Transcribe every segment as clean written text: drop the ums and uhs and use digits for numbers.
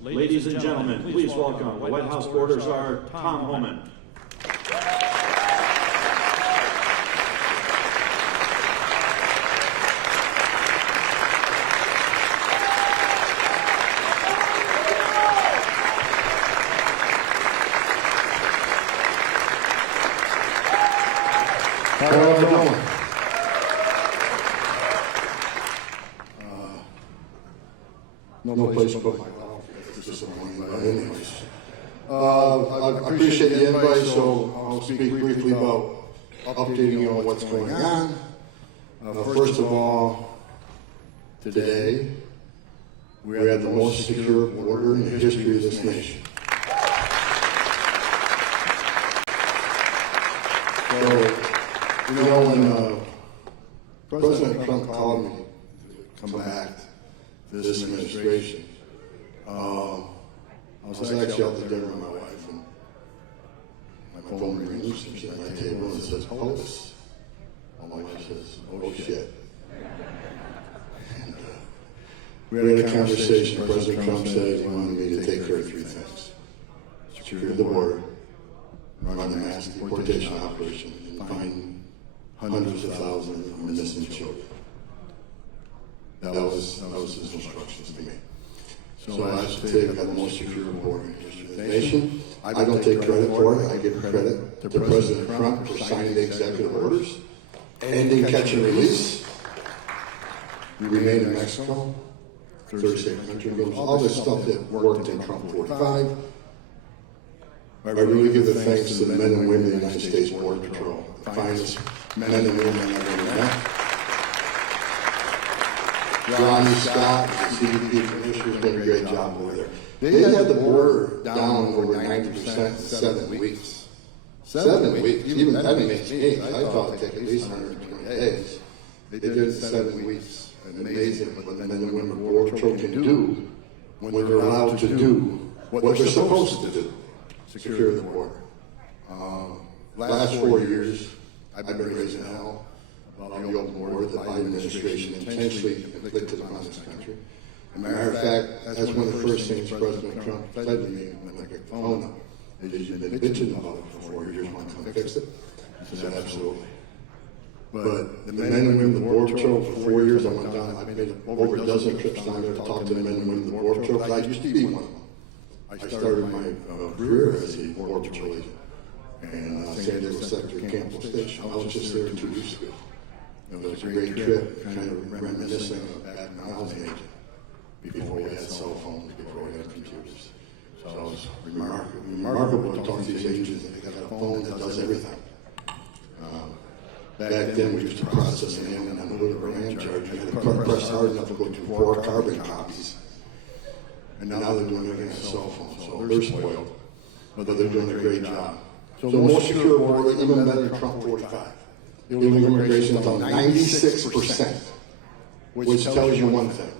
Ladies and gentlemen, please welcome the White House border czar, Tom Homan. How are you doing? No place to put my mouth. It's disappointing, but anyways. I appreciate the invite, so I'll speak briefly about updating you on what's going on. First of all, today, we had the most secure border in the history of this nation. So, you know, when President Trump called me to come back to this administration, I was actually out to dinner with my wife, and my phone rings, she's at my table, and it says, "Post." My wife says, "Oh shit." And, we had a conversation. President Trump said he wanted me to take care of three things: secure the border, run a mass deportation operation, and find hundreds of thousands of missing children. That was his instructions to me. So I have to take the most secure border in the history of the nation. I don't take credit for it. I give credit to President Trump for signing the executive orders, ending catch and release. We remain in Mexico, third state country, all this stuff that worked in Trump 45. I really give the thanks to the men and women of the United States Border Patrol, the finest men and women I've ever met. Ronnie Scott, the CBP commissioner, has done a great job over there. They had the border down over 90% in 7 weeks. 7 weeks? Even that makes me. I thought it'd take at least 120 days. They did it in 7 weeks. Amazing what the men and women of the Border Patrol can do when they're allowed to do what they're supposed to do: secure the border. Last 4 years, I've been raising hell about the open border that the Biden administration intentionally inflicted upon this country. As a matter of fact, that's one of the first things President Trump said to me when I got the phone up. You've been bitching about it for 4 years, want to come fix it? I said, absolutely. But the men and women of the Border Patrol, for 4 years, I went down, I made over a dozen trips down there to talk to the men and women of the Border Patrol, because I used to be one of them. I started my career as a Border Patrol agent in San Diego Sector, Campbell Station. I was just there 2 weeks ago. It was a great trip, kind of reminiscing of back when I was an agent, before we had cell phones, before we had computers. So it was remarkable to talk to these agents. They got a phone that does everything. Back then, we used to process an alien on a little brand charge. You had to press hard enough to go to 4 carbon copies. And now they're doing everything on cell phones, so they're spoiled. But they're doing a great job. So the most secure border, even better than Trump 45. Illegal immigration is down 96%, which tells you one thing.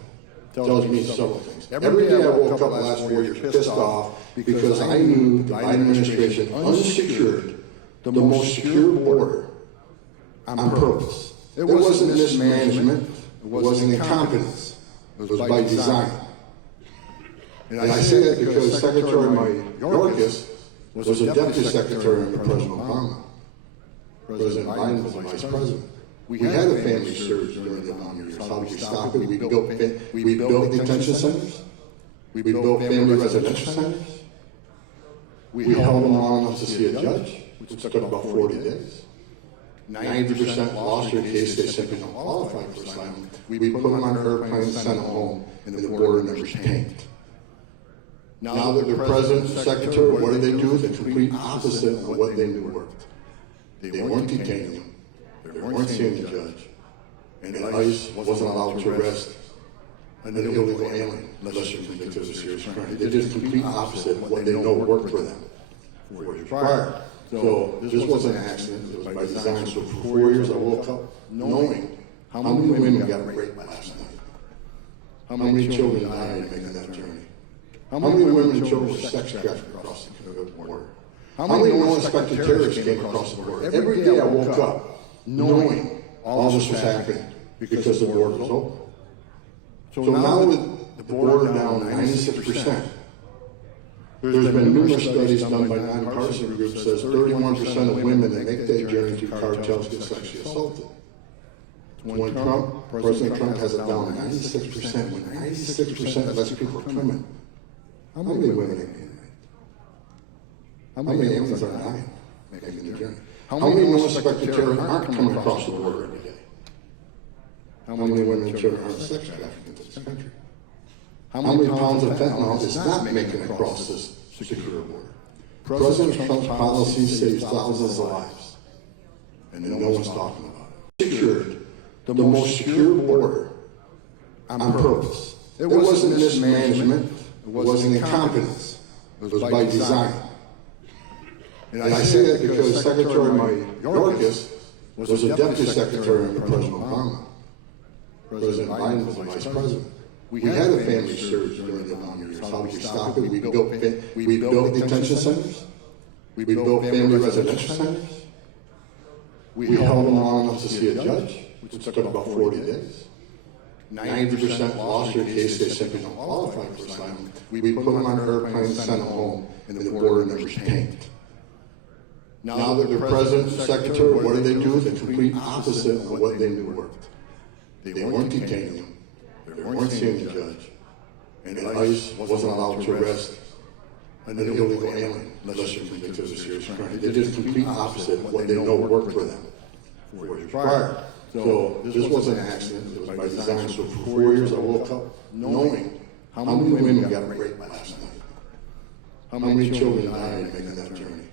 Tells me several things. Every day I woke up the last 4 years pissed off because I knew the Biden administration unsecured the most secure border on purpose. It wasn't mismanagement. It wasn't incompetence. It was by design. And I say that because Secretary Mayorkas was a deputy secretary under President Obama. President Biden was the vice president. We had a family surge during the Obama years. How did we stop it? We built detention centers. We built family residential centers. We held them long enough to see a judge, which took about 40 days. 90% lost their case. They simply don't qualify for asylum. We put them on airplanes, sent them home, and the border never tanked. Now that they're president and secretary, what do they do? The complete opposite of what they knew worked. They weren't detaining them. They weren't seeing the judge. And ICE wasn't allowed to arrest an illegal alien unless you're convicted of a serious crime. They did the complete opposite of what they know worked for them 4 years prior. So this wasn't an accident. It was by design. So for 4 years I woke up knowing how many women got raped last night. How many children died making that journey. How many women and children were sex trafficked across the border. How many unsuspected terrorists came across the border. Every day I woke up knowing all this was happening because the border was open. So now with the border down 96%, There's been numerous studies done by nonpartisan groups that says 31% of women that make that journey through cartels get sexually assaulted. When President Trump has it down to 96%, when 96% less people are coming, how many women are getting raped? How many families are dying making the journey? How many non-suspected terrorists aren't coming across the border every day? How many women and children aren't sex trafficked into this country? How many pounds of fentanyl is not making it across this secure border? President Trump's policy saves thousands of lives, and no one's talking about it. Secured the most secure border on purpose. It wasn't mismanagement, it wasn't incompetence, it was by design. And I say that because Secretary Mayorkas was a deputy secretary under President Obama. President Biden was the vice president. We had a family surge during the long years. How we could stop it? We built detention centers. We built family residential centers. We held them long enough to see a judge, which took about 40 days. 90% lost their case. They simply don't qualify for asylum. We put them on airplanes, sent them home, and the border numbers tanked. Now that the president and secretary, what did they do? The complete opposite of what they knew worked. They weren't detaining them. They weren't seeing the judge. And ICE wasn't allowed to arrest an illegal alien unless you're convicted of a serious crime. They did the complete opposite of what they know worked for them 4 years prior. So this wasn't an accident. It was by design. So for 4 years, I woke up knowing how many women got raped last night. How many children died making that journey.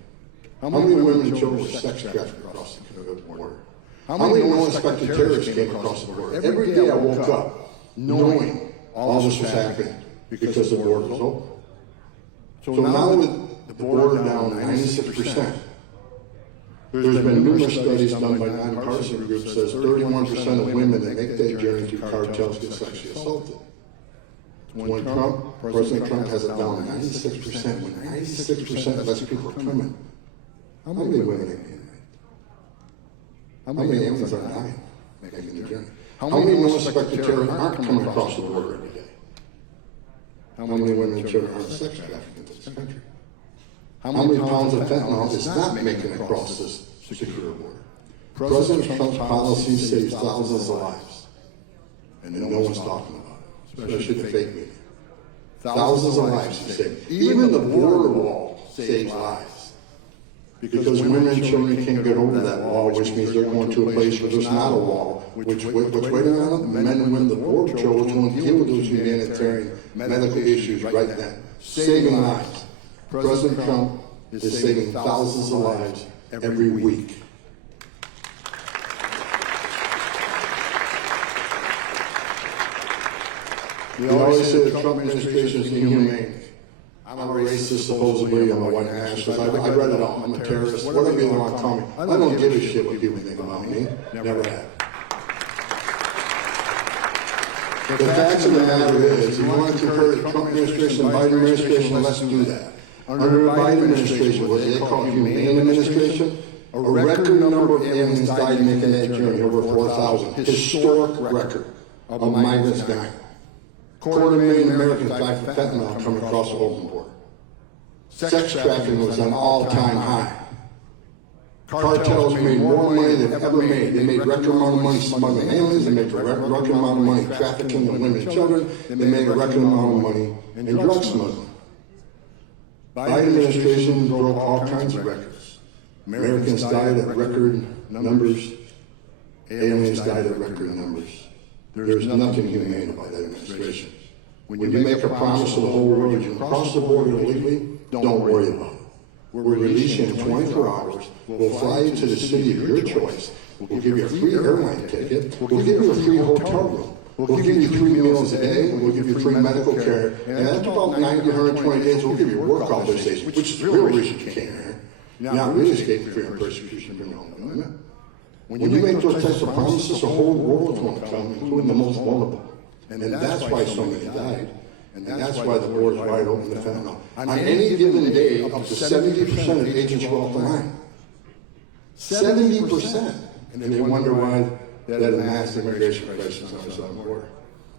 How many women and children were sex trafficked across the border. How many unsuspected terrorists came across the border. Every day I woke up knowing all this was happening because the border was open. So now with the border down 96%, there's been numerous studies done by nonpartisan groups that says 31% of women that make that journey through cartels get sexually assaulted. When President Trump has it down to 96%, when 96% less people are coming, how many women are getting raped? How many families are dying making the journey? How many non-suspected terrorists aren't coming across the border every day? How many women and children aren't sex trafficked into this country? How many pounds of fentanyl is not making it across this secure border? President Trump's policy saves thousands of lives, and no one's talking about it, especially the fake media. Thousands of lives he saved. Even the border wall saves lives. Because women and children can't get over that wall, which means they're going to a place where there's not a wall, which waiting on them, the men and women of the Border Patrol, which will deal with those humanitarian medical issues right then. Saving lives. President Trump is saving thousands of lives every week. We always say the Trump administration is inhumane. I'm a racist, supposedly. I'm a white nationalist. I read it all. I'm a terrorist. Whatever you want to call me. I don't give a shit what people think about me. Never have. The facts of the matter is, you want to compare the Trump administration and Biden administration, let's do that. Under the Biden administration, what they call humane administration, a record number of aliens died making that journey, over 4,000. Historic record of migrants dying. 250,000 Americans died from fentanyl coming across the open border. Sex trafficking was an all-time high. Cartels made more money than ever made. They made record amount of money smuggling aliens. They made a record amount of money trafficking women and children. They made a record amount of money in drug smuggling. Biden administration broke all kinds of records. Americans died at record numbers. Aliens died at record numbers. There's nothing humane about that administration. When you make a promise to the whole world that you cross the border illegally, don't worry about it. We're releasing in 24 hours. We'll fly you to the city of your choice. We'll give you a free airline ticket. We'll give you a free hotel room. We'll give you 3 meals a day. We'll give you free medical care. And after about 90, 120 days, we'll give you work authorization, which is the real reason you came here. You're not really escaping fear and persecution from your own government. When you make those types of promises, the whole world is going to come, including the most vulnerable. And that's why so many died. And that's why the border is wide open to fentanyl. On any given day, up to 70% of agents go off the line. 70%. And they wonder why that a mass immigration crisis on the southern border.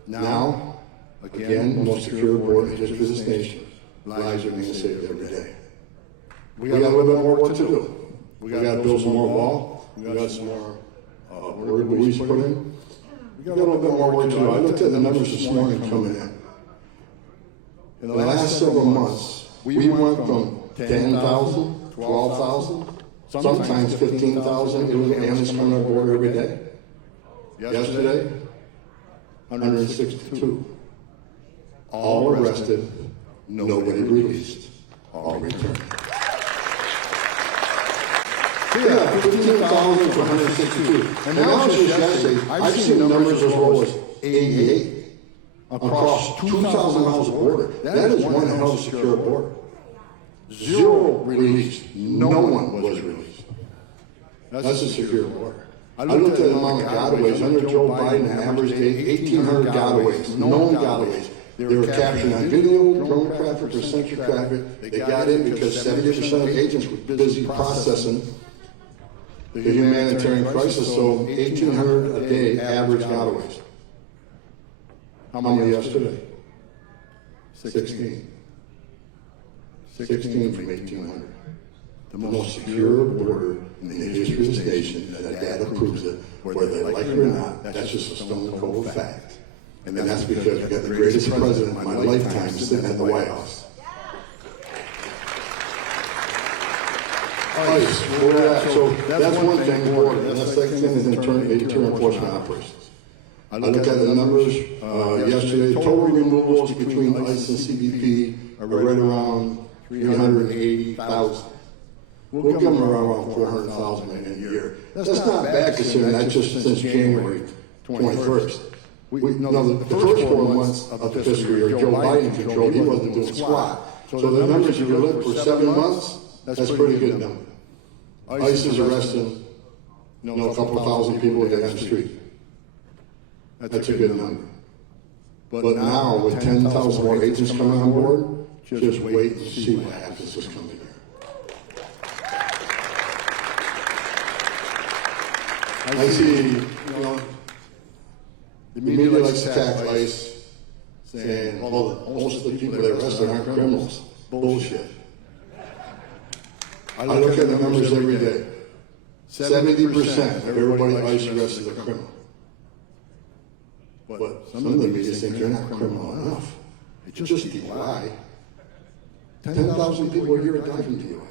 Now, again, the most secure border in the history of this nation. lives are being saved every day. We got a little bit more work to do. We got to build some more wall. We got some more word we put in. We got a little bit more work to do. I looked at the numbers this morning coming in. In the last several months, we went from 10,000, 12,000, sometimes 15,000 illegal aliens coming on board every day. Yesterday, 162. All arrested, nobody released, all returned. Yeah, 15,000 to 162. And now just yesterday, I've seen numbers as low as 88 across 2,000 miles of border. That is one hell of a secure border. Zero released. No one was released. That's a secure border. I looked at the amount of gotaways. Under Joe Biden, averaged 1,800 gotaways, known gotaways. They were captured on video, drone traffic, or sensor traffic. They got in because 70% of agents were busy processing the humanitarian crisis, so 1,800 a day average gotaways. How many yesterday? 16. 16 from 1,800. The most secure border in the history of this nation, and the data proves it, whether they like it or not. That's just a stone cold fact. And that's because we got the greatest president in my lifetime sitting at the White House. ICE, where we're at. So that's one thing, border. And the second thing is internal enforcement operations. I looked at the numbers yesterday. Total removals between ICE and CBP are right around 380,000. We'll give them around 400,000 in a year. That's not bad considering that's just since January 21st. The first 4 months of the fiscal year, Joe Biden controlled, he wasn't doing squat. So the numbers you look for 7 months, that's a pretty good number. ICE is arresting a couple thousand people in the street. That's a good number. But now, with 10,000 more agents coming on board, just wait and see what happens this coming year. I see, the media likes to attack ICE, saying, most of the people they arrested aren't criminals. Bullshit. I look at the numbers every day. 70% of everybody ICE arrested is a criminal. But some of the media think they're not criminal enough. It's just DUI. 10,000 people a year die from DUI.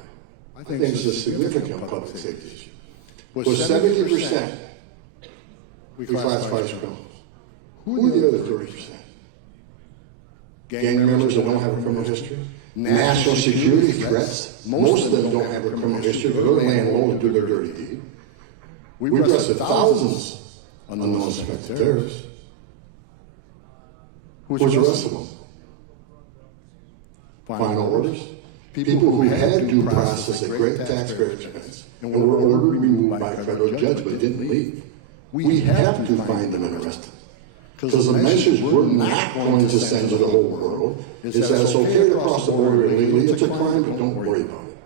I think it's a significant public safety issue. With 70%, we classify as criminals. Who are the other 30%? Gang members that don't have a criminal history? National security threats. Most of them don't have a criminal history. They're laying low to do their dirty deed. We arrested thousands of unsuspected terrorists. Who's arrested them? Final orders. People who had due process at great taxpayer expense and were ordered removed by a federal judge but didn't leave. We have to find them and arrest them. Because the message we're not going to send to the whole world is that it's okay to cross the border illegally. It's a crime, but don't worry about it.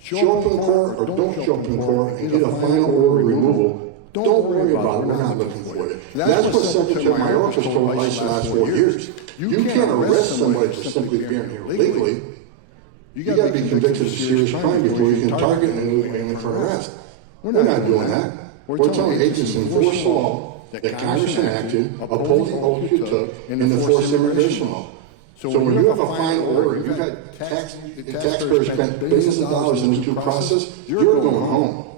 Show up in court or don't show up in court and get a final order removal. Don't worry about it. We're not looking for it. That's what Secretary Mayorkas told ICE the last 4 years. You can't arrest somebody for simply being here legally. You got to be convicted of serious crime before you can target an illegal alien for an arrest. We're not doing that. We're telling agents to enforce law that Congress enacted, uphold the oath you took, and enforce immigration law. So when you have a final order, you've got taxpayers spent billions of dollars in this due process, you're going home.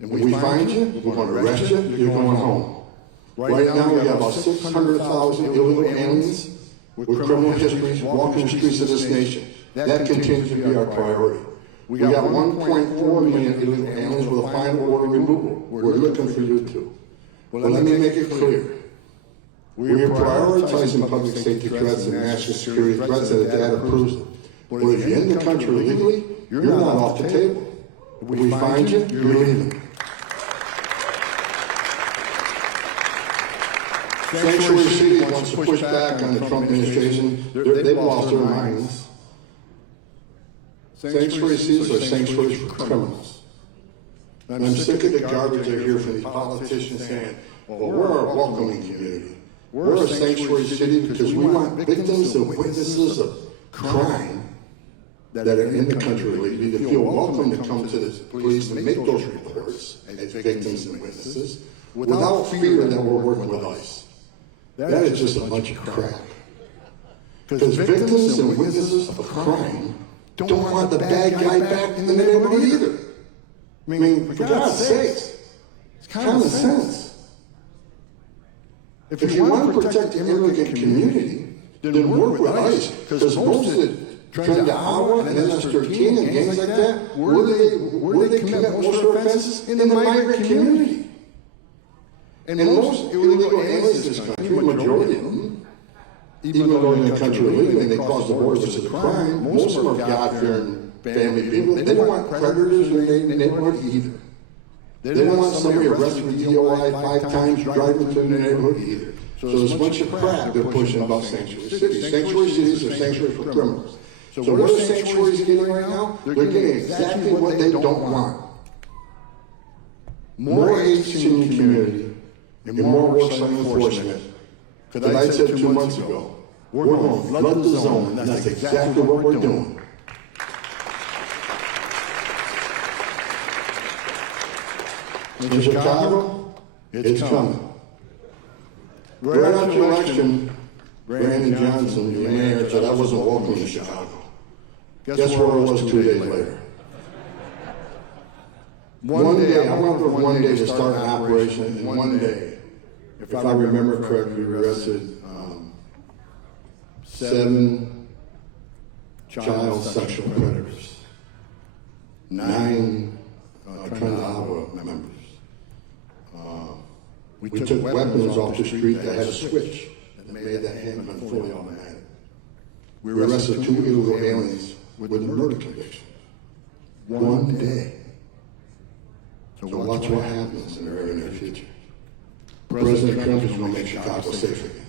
And when we find you, we're going to arrest you, you're going home. Right now, we have about 600,000 illegal aliens with criminal histories walking the streets of this nation. That continues to be our priority. We got 1.4 million illegal aliens with a final order removal. We're looking for you too. Well, let me make it clear. We are prioritizing public safety threats and national security threats, and the data proves it. But if you're in the country illegally, you're not off the table. If we find you, you're leaving. Sanctuary City wants to push back on the Trump administration. They've lost their minds. Sanctuary cities are sanctuaries for criminals. And I'm sick of the garbage I hear from these politicians saying, well, we're a welcoming community. We're a sanctuary city because we want victims and witnesses of crime that are in the country lately that feel welcome to come to the police and make those reports as victims and witnesses without fear that we're working with ICE. That is just a bunch of crap. Because victims and witnesses of crime don't want the bad guy back in the neighborhood either. I mean, for God's sakes, it's common sense. If you want to protect the immigrant community, then work with ICE. Because most of the trend to Iowa and MS-13 and gangs like that, where do they commit most of their offenses? In the migrant community. And most illegal aliens in this country, majority of them, even though they're in the country illegally and they cause divorces as a crime, most of them are God-fearing family people. They don't want predators in their neighborhood either. They don't want somebody arrested for DUI 5 times driving through the neighborhood either. So there's a bunch of crap they're pushing about sanctuary cities. Sanctuary cities are sanctuaries for criminals. So what are sanctuaries getting right now? They're getting exactly what they don't want. More agents in the community and more worksite enforcement. Because I said 2 months ago, we're going to flood the zone, and that's exactly what we're doing. In Chicago, it's coming. Right after the election, Brandon Johnson, the mayor, said I wasn't welcome to Chicago. Guess where I was 2 days later? One day, I went for one day to start an operation, and one day, if I remember correctly, we arrested 7 child sexual predators, 9 Iowa members. We took weapons off the street that had a switch that made that handgun fully automatic. We arrested 2 illegal aliens with a murder conviction. One day. So watch what happens in the very near future. President Trump is going to make Chicago safe again.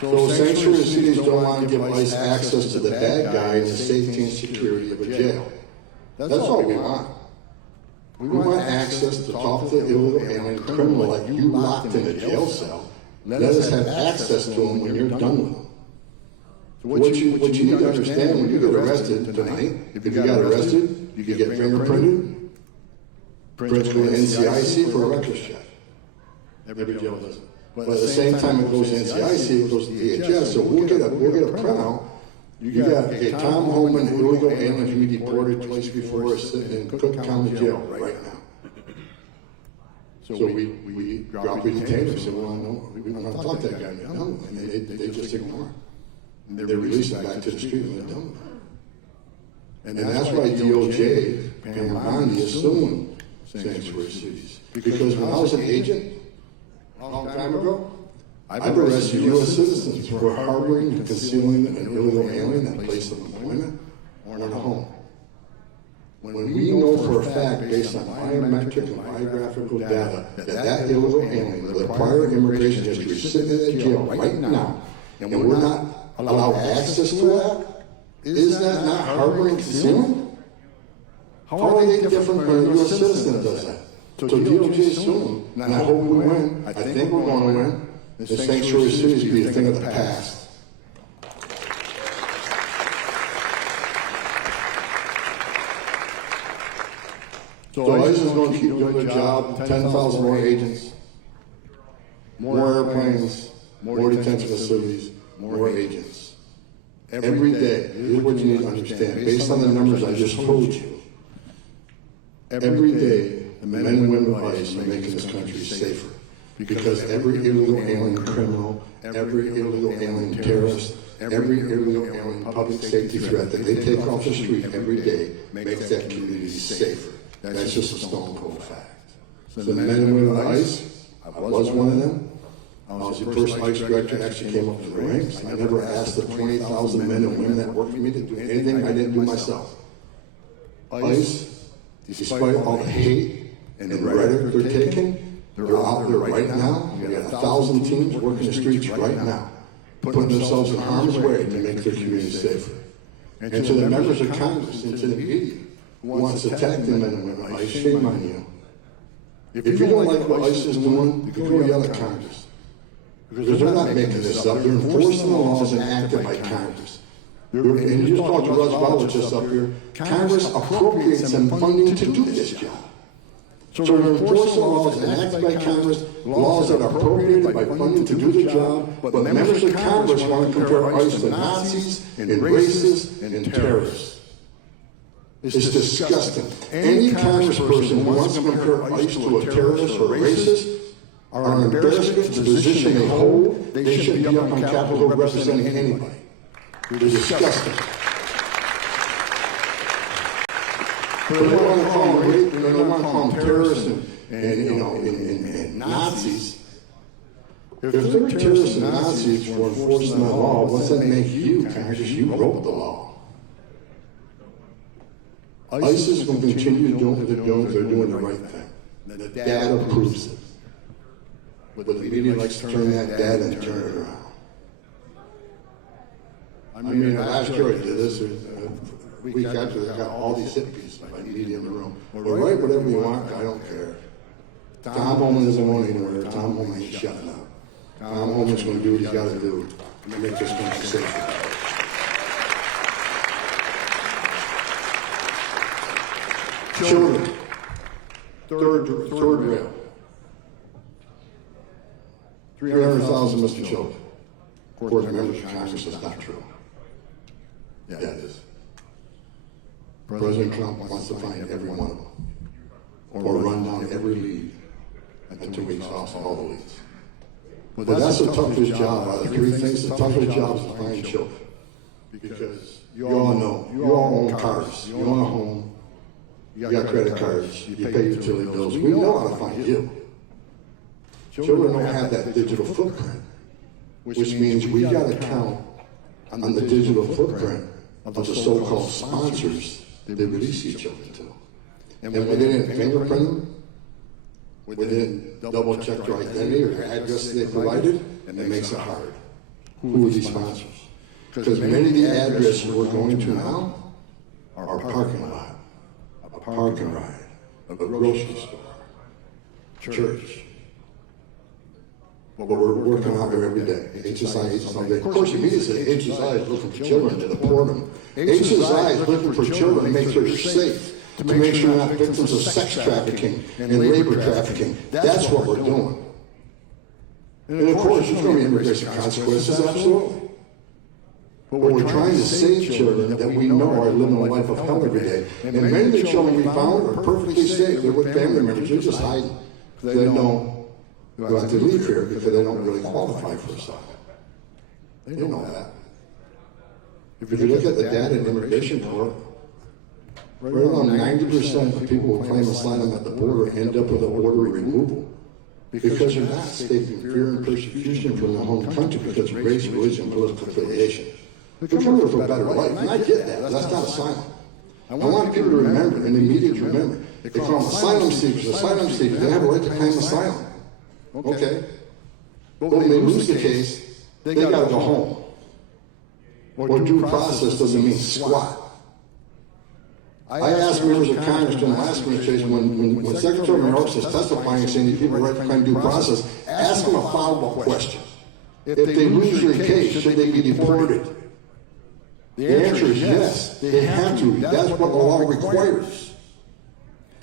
So sanctuary cities don't want to give ICE access to the bad guy and the safety and security of a jail. That's all we want. We want access to talk to the illegal alien criminal like you locked in a jail cell. Let us have access to him when you're done with him. So what you need to understand, when you get arrested tonight, if you got arrested, you get fingerprinted, prints go to NCIC for a records check. Every jail does it. But at the same time it goes to NCIC, it goes to DHS, so we'll get a printout. You got Tom Homan, illegal alien who deported twice before, sitting in Cook County Jail right now. So we detain him, say, well, no, we want to talk to that guy, no, and they just ignore him. And they release him back to the street and they're done with him. And that's why DOJ, Pam Bondi, is suing sanctuary cities. Because when I was an agent, a long time ago, I've arrested U.S. citizens for harboring and concealing an illegal alien in place of employment or in a home. When we know for a fact, based on biometric and biographical data, that illegal alien with a prior immigration history is sitting in a jail right now, and we're not allowed access to that, is that not harboring and concealing? How are they different when a U.S. citizen does that? So DOJ is suing, and I hope we win. I think we're going to win. The sanctuary cities be a thing of the past. So ICE is going to keep doing their job, 10,000 more agents, more airplanes, more detention facilities, more agents. Every day, here's what you need to understand, based on the numbers I just told you, every day, the men and women of ICE are making this country safer. Because every illegal alien criminal, every illegal alien terrorist, every illegal alien public safety threat that they take off the street every day makes that community safer. That's just a stone cold fact. So the men and women of ICE, I was one of them. I was the first ICE director that actually came up through the ranks. I never asked the 20,000 men and women that worked for me to do anything I didn't do myself. ICE, despite all the hate and the rhetoric they're taking, they're out there right now. We got 1,000 teams working the streets right now, putting themselves in harm's way to make their community safer. And to the members of Congress and to the media who wants to attack the men and women, I shame on you. If you don't like what ICE is doing, you can go yell at Congress. Because they're not making this up. They're enforcing the laws enacted by Congress. And you just talked to Russ Bowler just up here. Congress appropriates some funding to do this job. So they're enforcing laws enacted by Congress, laws that are appropriated by funding to do the job, but members of Congress want to compare ICE to Nazis and racists and terrorists. It's disgusting. Any congressperson who wants to compare ICE to a terrorist or a racist are an embarrassment to the position they hold. They shouldn't be up on Capitol Hill representing anybody. They're disgusting. But they want to call them rape, they want to call them terrorists and Nazis. If they're terrorists and Nazis for enforcing the law, what's that make you, Congress? You wrote the law. ICE is going to continue doing what they're doing. They're doing the right thing. The data proves it. But the media likes to turn that data and turn it around. I mean, last year I did this. A week after, I got all these hit pieces by media in the room. Well, write whatever you want. I don't care. Tom Homan isn't going anywhere. Tom Homan ain't shutting up. Tom Homan's going to do what he's got to do to make this country safer. Children, third rail. 300,000 missing children. Of course, members of Congress, that's not true. Yeah, it is. President Trump wants to find every one of them, or run down every lead at 2 weeks off all the leads. But that's the toughest job out of the three things. The toughest job is to find children, because you all know, you all own cars, you own a home. You got credit cards, you pay utility bills. We know how to find you. Children don't have that digital footprint, which means we got to count on the digital footprint of the so-called sponsors they release these children to. And when they didn't fingerprint them, when they didn't double check their identity or their address they provided, it makes it hard. Who are these sponsors? Because many of the addresses we're going to now are parking lot, a parking ride, a grocery store, church. But we're working out there every day. HSI. Of course, the media says HSI is looking for children to deport them. HSI is looking for children to make sure they're safe, to make sure they're not victims of sex trafficking and labor trafficking. That's what we're doing. And of course, there's going to be immigration consequences, absolutely. But we're trying to save children that we know are living a life of hell every day. And many of the children we found are perfectly safe. They're with family members. They're just hiding. They know they'll have to leave here because they don't really qualify for asylum. They know that. If you look at the data in immigration court, right around 90% of people who claim asylum at the border end up with an order of removal because they're not escaping fear and persecution from their home country because of race, religion, political affiliation. They're coming for a better life, and I get that. That's not asylum. I want people to remember, and the media to remember, they call them asylum seekers. Asylum seekers, they have a right to claim asylum. Okay. But when they lose the case, they got to go home. Or due process doesn't mean squat. I asked members of Congress during the last administration, when Secretary Marks is testifying saying that people have right to claim due process, ask them a follow-up question. If they lose their case, should they be deported? The answer is yes, they have to. That's what the law requires.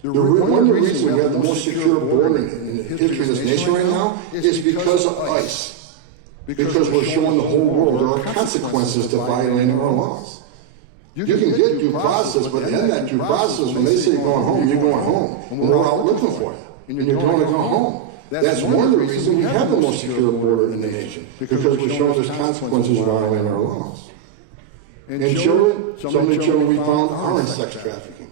One of the reasons we have the most secure border in the history of this nation right now is because of ICE. Because we're showing the whole world there are consequences to violating our laws. You can get due process, but in that due process, when they say you're going home, you're going home. And we're out looking for you. And you're going to go home. That's one of the reasons we have the most secure border in the nation. Because we're showing there's consequences for violating our laws. And children, some of the children we found are in sex trafficking.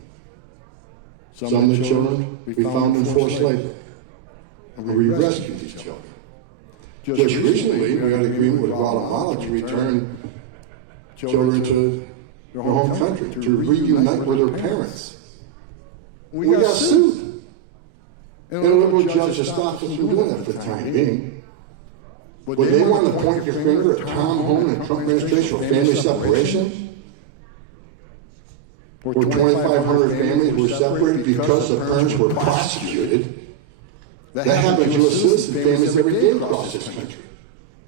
Some of the children we found in forced labor. And we rescued these children. Just recently, we got an agreement with Guatemala to return children to their home country, to reunite with their parents. We got sued. And a liberal judge has stopped us from doing that for the time being. But they want to point your finger at Tom Homan and Trump administration for family separation, where 2,500 families were separated because the parents were prosecuted. That happens to U.S. citizen families every day across this country.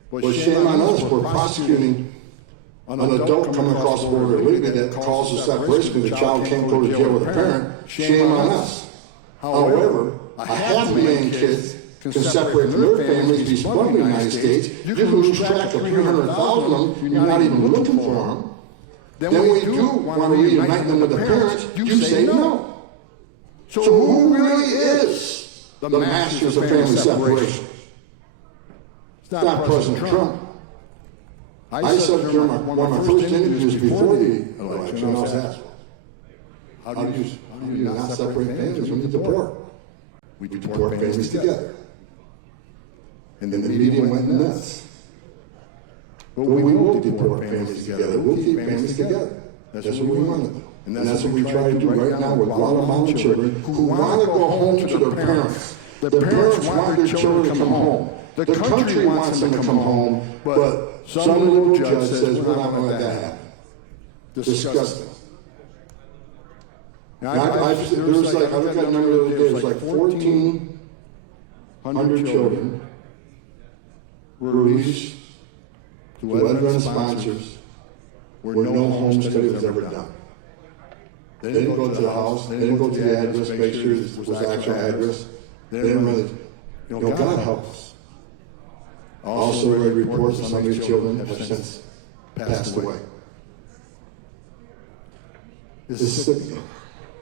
Well, shame on us for prosecuting an adult coming across the border illegally that causes separation because the child can't go to jail with a parent. Shame on us. However, a 500,000 kids can separate from their families, be spun in the United States. You can lose track of 300,000 of them. You're not even looking for them. Then when you do want to reunite them with the parents, you say no. So who really is the masters of family separation? It's not President Trump. I said during one of my first interviews before the election, I was asked, how do you not separate families when you deport? We deport families together. And then the media went nuts. But we won't deport families together. We'll keep families together. That's what we want to do. And that's what we try to do right now with Guatemalan children who want to go home to their parents. The parents want their children to come home. The country wants them to come home, but some little judge says we're not going to let that happen. Disgusting. Now, there's like, I looked at a number the other day, there's like 1,400 children were released to veteran sponsors where no home study was ever done. They didn't go to the house, they didn't go to the address, make sure this was the actual address. They didn't really, God help us. I also read reports that some of these children have since passed away. This is sickening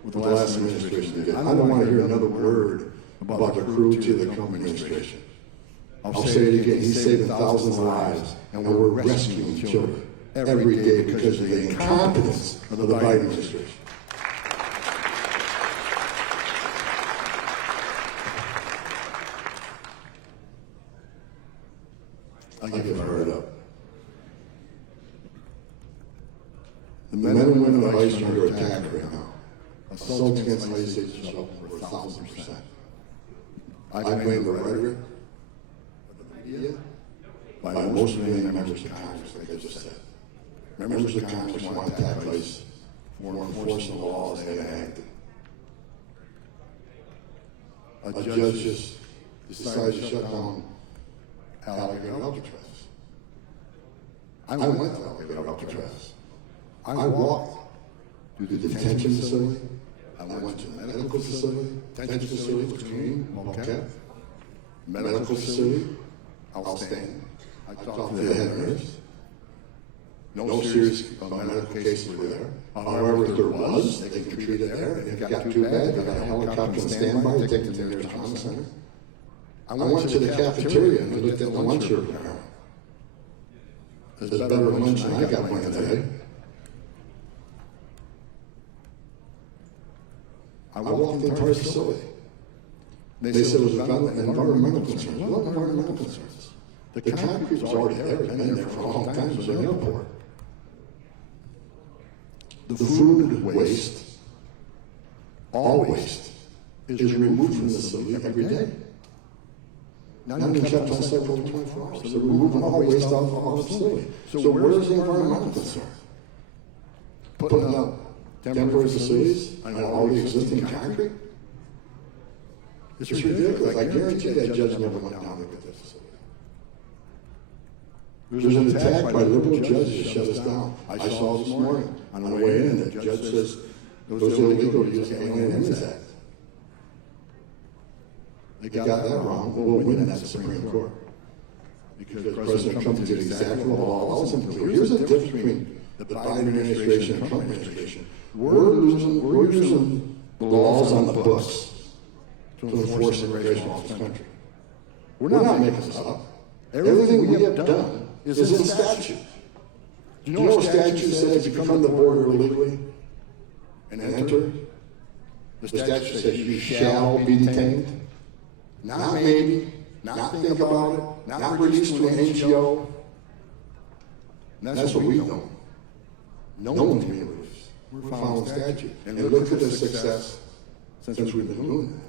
what the last administration did. I don't want to hear another word about the cruelty of the Trump administration. I'll say it again, he's saving thousands of lives, and we're rescuing children every day because of the incompetence of the Biden administration. I get fired up. The men and women of ICE are under attack right now. Assaults against ICE agents are up over 1,000%. I blame the rhetoric of the media by most of the members of Congress, like I just said. Members of Congress want to attack ICE for enforcing the laws they enacted. A judge just decided to shut down Alcatraz. I went to Alcatraz. I walked through the detention facility. I went to the medical facility. Detention facility was clean, well kept. Medical facility, outstanding. I talked to the head nurse. No serious medical cases were there. However, if there was, they can treat it there. And if it got too bad, they got a helicopter on standby to take them to the nearest trauma center. I went to the cafeteria and looked at the lunch here. There's better lunch than I got one today. I walked the entire facility. They said it was environmental concerns. What environmental concerns? The concrete was already there. It's been there for a long time. It was an airport. The food waste, all waste, is removed from the facility every day. Not even kept on site for 24 hours. So they're removing all waste out of the facility. So where's the environmental concern? Putting up temporary facilities on already existing concrete? It's ridiculous. I guarantee that judge never went down to look at this facility. There's an attack by liberal judges to shut us down. I saw this morning on the way in that the judge says it was illegal to use the Alien Enemies Act. They got that wrong. We'll win that Supreme Court. Because President Trump did exactly what the law allows him to do. Here's the difference between the Biden administration and the Trump administration. We're using the laws on the books to enforce immigration laws in this country. We're not making this up. Everything we have done is in statute. Do you know what statute says if you come to the border illegally and enter? The statute says you shall be detained. Not maybe, not think about it, not released to an NGO. And that's what we've done. No one's being released. We're following statute. And look at the success since we've been doing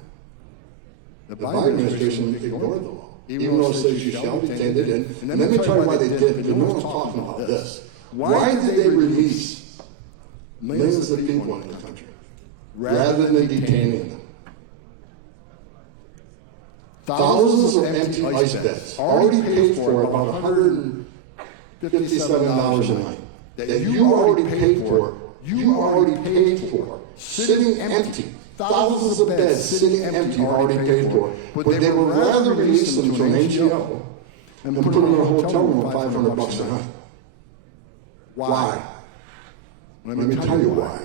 that. The Biden administration ignored the law. Even though it says you shall be detained, they didn't. And let me tell you why they didn't, because no one's talking about this. Why did they release millions of people in the country rather than detaining them? thousands of empty ice beds, already paid for about $157 a night, that you already paid for, sitting empty. Thousands of beds sitting empty, already paid for. But they would rather release them to an NGO and put them in a hotel room for $500 a night. Why? Let me tell you why.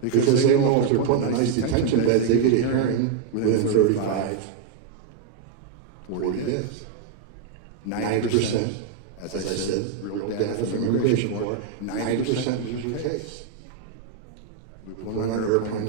Because they know if they're put in nice detention beds, they get a hearing within 35, 40 days. 90%, as I said, real data from Immigration Court, 90% lose your case. We put them on an airplane